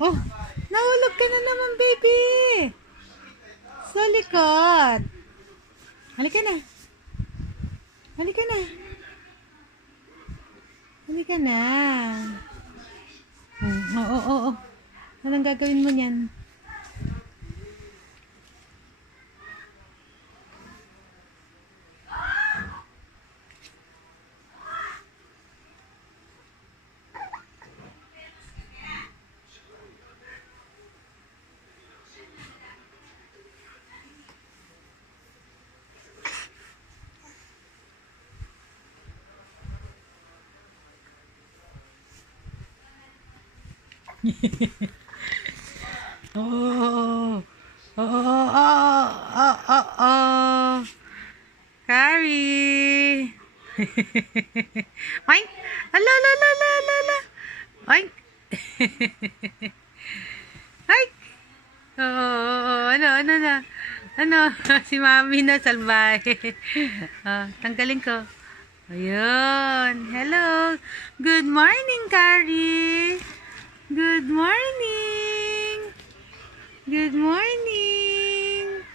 Oh, nahulog ka na naman, baby. Sa likod. Halika na. Halika na. Halika na. Oo. Anong gagawin mo niyan? Oh, oh. Carrie. Oink. Ala. Oink. Oink. Ano na? Ano? Si Mami na salbahe. Tanggalin ko. Ayun. Hello. Good morning, Carrie. Good morning. Good morning.